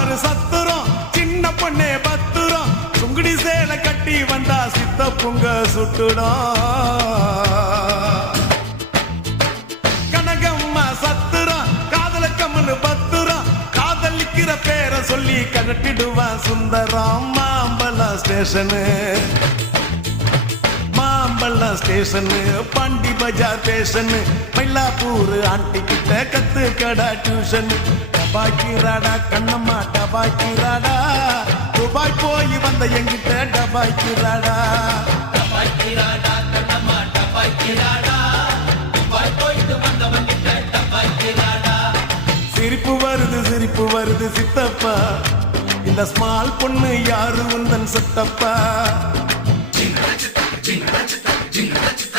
பாரு சத்துரும் சின்ன பொண்ணே பத்துரும் சுங்குடி சேலை கட்டி வந்தா சித்த பொங்க சுட்டுடும் கனகம்மா சத்துரும் காதல கம்மனு பத்துரும் காதலிக்கிற பேரை சொல்லி கழட்டிடுவான் சுந்தரம் மாம்பழம் ஸ்டேஷனு மாம்பழம் ஸ்டேஷனு பாண்டி பஜார் ஸ்டேஷனு மயிலாப்பூர் ஆண்டி கிட்ட கத்து கடா டியூஷன் டபாய்க்கிறாடா கண்ணம்மா டபாய்க்கிறாடா துபாய் போய் வந்த எங்கிட்ட டபாய்க்கிறாடா டபாய்க்கிறாடா கண்ணம்மா டபாய்க்கிறாடா துபாய் போயிட்டு வந்தவங்கிட்ட டபாய்க்கிறாடா சிரிப்பு வருது சித்தப்பா இந்த ஸ்மால் பொண்ணு யாரு உந்தன் சித்தப்பா Jingle, jingle, jingle, jingle, jingle.